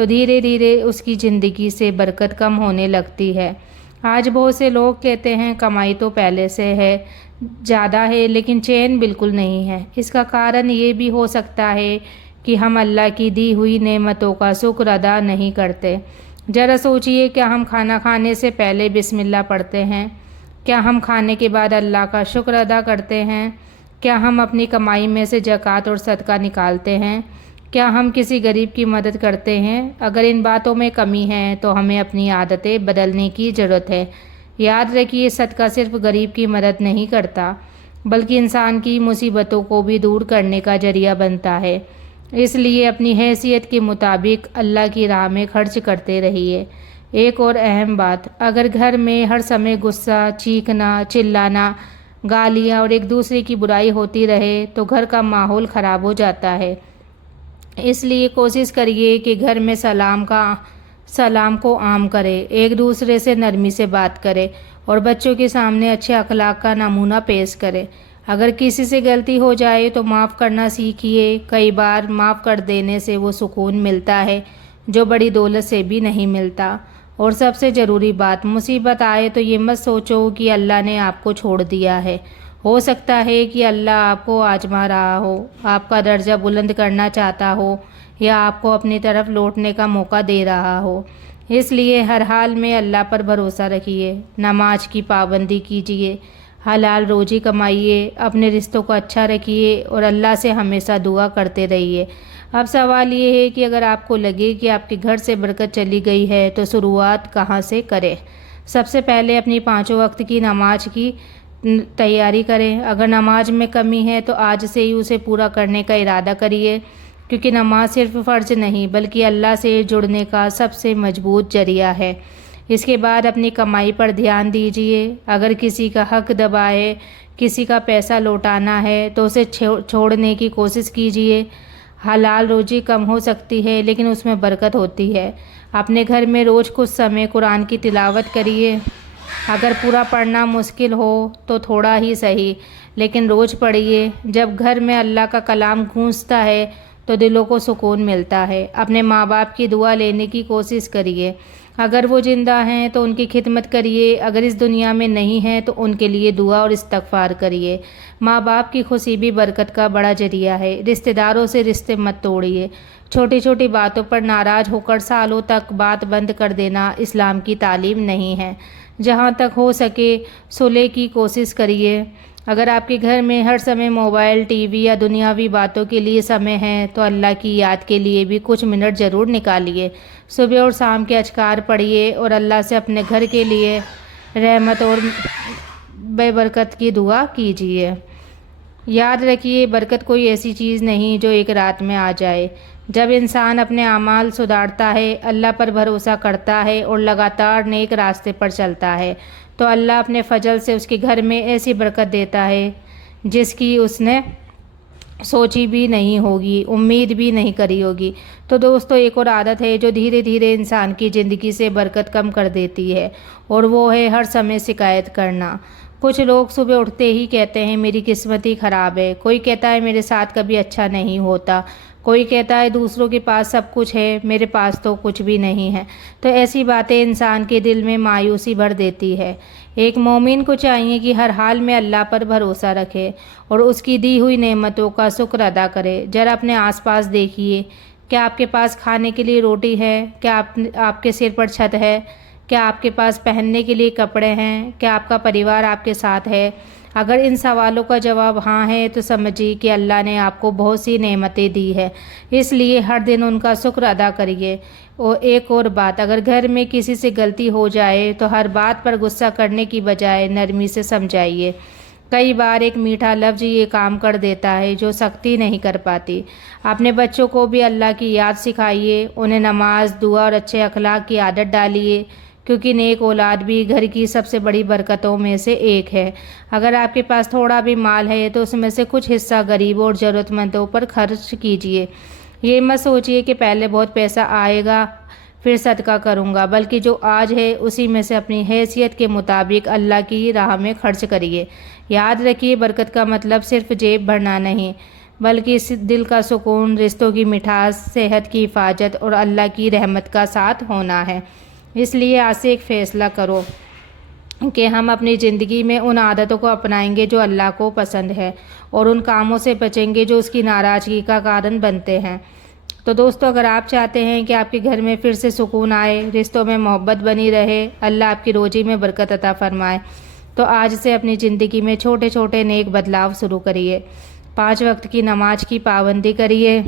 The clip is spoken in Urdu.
تو دھیرے دھیرے اس کی زندگی سے برکت کم ہونے لگتی ہے۔ آج بہت سے لوگ کہتے ہیں کمائی تو پہلے سے ہے، زیادہ ہے، لیکن چین بالکل نہیں ہے۔ اس کا کارن یہ بھی ہو سکتا ہے کہ ہم اللہ کی دی ہوئی نعمتوں کا شکر ادا نہیں کرتے۔ ذرا سوچئے، کیا ہم کھانا کھانے سے پہلے بسم اللہ پڑھتے ہیں؟ کیا ہم کھانے کے بعد اللہ کا شکر ادا کرتے ہیں؟ کیا ہم اپنی کمائی میں سے زکوٰۃ اور صدقہ نکالتے ہیں؟ کیا ہم کسی غریب کی مدد کرتے ہیں؟ اگر ان باتوں میں کمی ہے تو ہمیں اپنی عادتیں بدلنے کی ضرورت ہے۔ یاد رکھیے، صدقہ صرف غریب کی مدد نہیں کرتا، بلکہ انسان کی مصیبتوں کو بھی دور کرنے کا ذریعہ بنتا ہے۔ اس لیے اپنی حیثیت کے مطابق اللہ کی راہ میں خرچ کرتے رہیے۔ ایک اور اہم بات، اگر گھر میں ہر سمے غصہ، چیخنا، چلانا، گالیاں اور ایک دوسرے کی برائی ہوتی رہے تو گھر کا ماحول خراب ہو جاتا ہے۔ اس لیے کوشش کریے کہ گھر میں سلام کو عام کرے، ایک دوسرے سے نرمی سے بات کرے اور بچوں کے سامنے اچھے اخلاق کا نمونہ پیش کرے۔ اگر کسی سے غلطی ہو جائے تو معاف کرنا سیکھیے۔ کئی بار معاف کر دینے سے وہ سکون ملتا ہے جو بڑی دولت سے بھی نہیں ملتا۔ اور سب سے ضروری بات، مصیبت آئے تو یہ مت سوچو کہ اللہ نے آپ کو چھوڑ دیا ہے۔ ہو سکتا ہے کہ اللہ آپ کو آزما رہا ہو، آپ کا درجہ بلند کرنا چاہتا ہو یا آپ کو اپنی طرف لوٹنے کا موقع دے رہا ہو۔ اس لیے ہر حال میں اللہ پر بھروسہ رکھیے، نماز کی پابندی کیجیے، حلال روزی کمائیے، اپنے رشتوں کو اچھا رکھیے اور اللہ سے ہمیشہ دعا کرتے رہیے۔ اب سوال یہ ہے کہ اگر آپ کو لگے کہ آپ کے گھر سے برکت چلی گئی ہے تو شروعات کہاں سے کریں؟ سب سے پہلے اپنی 5 وقت کی نماز کی تیاری کریں۔ اگر نماز میں کمی ہے تو آج سے ہی اسے پورا کرنے کا ارادہ کریے، کیونکہ نماز صرف فرض نہیں بلکہ اللہ سے جڑنے کا سب سے مضبوط ذریعہ ہے۔ اس کے بعد اپنی کمائی پر دھیان دیجیے۔ اگر کسی کا حق دبائے، کسی کا پیسہ لوٹانا ہے تو اسے چھوڑنے کی کوشش کیجیے۔ حلال روزی کم ہو سکتی ہے لیکن اس میں برکت ہوتی ہے۔ اپنے گھر میں روز کچھ سمے قرآن کی تلاوت کریے۔ اگر پورا پڑھنا مشکل ہو تو تھوڑا ہی صحیح، لیکن روز پڑھیے۔ جب گھر میں اللہ کا کلام گونجتا ہے تو دلوں کو سکون ملتا ہے۔ اپنے ماں باپ کی دعا لینے کی کوشش کریے۔ اگر وہ زندہ ہیں تو ان کی خدمت کریے، اگر اس دنیا میں نہیں ہیں تو ان کے لیے دعا اور استغفار کریے۔ ماں باپ کی خوشی بھی برکت کا بڑا ذریعہ ہے۔ رشتہ داروں سے رشتے مت توڑیے۔ چھوٹی چھوٹی باتوں پر ناراض ہو کر سالوں تک بات بند کر دینا اسلام کی تعلیم نہیں ہے۔ جہاں تک ہو سکے صلح کی کوشش کریے۔ اگر آپ کے گھر میں ہر سمے موبائل، ٹی وی یا دنیاوی باتوں کے لیے سمے ہے تو اللہ کی یاد کے لیے بھی کچھ منٹ ضرور نکالیے۔ صبح اور شام کے اذکار پڑھیے اور اللہ سے اپنے گھر کے لیے رحمت اور بے برکت کی دعا کیجیے۔ یاد رکھیے، برکت کوئی ایسی چیز نہیں جو ایک رات میں آ جائے۔ جب انسان اپنے اعمال سدھارتا ہے، اللہ پر بھروسہ کرتا ہے اور لگاتار نیک راستے پر چلتا ہے تو اللہ اپنے فضل سے اس کے گھر میں ایسی برکت دیتا ہے جس کی اس نے سوچی بھی نہیں ہوگی، امید بھی نہیں کری ہوگی۔ تو دوستو، ایک اور عادت ہے جو دھیرے دھیرے انسان کی زندگی سے برکت کم کر دیتی ہے، اور وہ ہے ہر سمے شکایت کرنا۔ کچھ لوگ صبح اٹھتے ہی کہتے ہیں میری قسمت ہی خراب ہے، کوئی کہتا ہے میرے ساتھ کبھی اچھا نہیں ہوتا، کوئی کہتا ہے دوسروں کے پاس سب کچھ ہے، میرے پاس تو کچھ بھی نہیں ہے۔ تو ایسی باتیں انسان کے دل میں مایوسی بھر دیتی ہے۔ ایک مومن کو چاہیے کہ ہر حال میں اللہ پر بھروسہ رکھے اور اس کی دی ہوئی نعمتوں کا شکر ادا کرے۔ ذرا اپنے آس پاس دیکھیے، کیا آپ کے پاس کھانے کے لیے روٹی ہے؟ کیا آپ کے سر پر چھت ہے؟ کیا آپ کے پاس پہننے کے لیے کپڑے ہیں؟ کیا آپ کا پریوار آپ کے ساتھ ہے؟ اگر ان سوالوں کا جواب ہاں ہے تو سمجھیے کہ اللہ نے آپ کو بہت سی نعمتیں دی ہے، اس لیے ہر دن ان کا شکر ادا کریے۔ اور ایک اور بات، اگر گھر میں کسی سے غلطی ہو جائے تو ہر بات پر غصہ کرنے کی بجائے نرمی سے سمجھائیے۔ کئی بار ایک میٹھا لفظ یہ کام کر دیتا ہے جو سختی نہیں کر پاتی۔ اپنے بچوں کو بھی اللہ کی یاد سکھائیے، انہیں نماز، دعا اور اچھے اخلاق کی عادت ڈالیے، کیونکہ نیک اولاد بھی گھر کی سب سے بڑی برکتوں میں سے ایک ہے۔ اگر آپ کے پاس تھوڑا بھی مال ہے تو اس میں سے کچھ حصہ غریبوں اور ضرورت مندوں پر خرچ کیجیے۔ یہ مت سوچیے کہ پہلے بہت پیسہ آئے گا پھر صدقہ کروں گا، بلکہ جو آج ہے اسی میں سے اپنی حیثیت کے مطابق اللہ کی راہ میں خرچ کریے۔ یاد رکھیے، برکت کا مطلب صرف جیب بھرنا نہیں بلکہ اس دل کا سکون، رشتوں کی مٹھاس، صحت کی حفاظت اور اللہ کی رحمت کا ساتھ ہونا ہے۔ اس لیے آج سے ایک فیصلہ کرو کہ ہم اپنی زندگی میں ان عادتوں کو اپنائیں گے جو اللہ کو پسند ہے، اور ان کاموں سے بچیں گے جو اس کی ناراضگی کا کارن بنتے ہیں۔ تو دوستو، اگر آپ چاہتے ہیں کہ آپ کے گھر میں پھر سے سکون آئے، رشتوں میں محبت بنی رہے، اللہ آپ کی روزی میں برکت عطا فرمائے، تو آج سے اپنی زندگی میں چھوٹے چھوٹے نیک بدلاؤ شروع کریے۔ 5 وقت کی نماز کی پابندی کریے،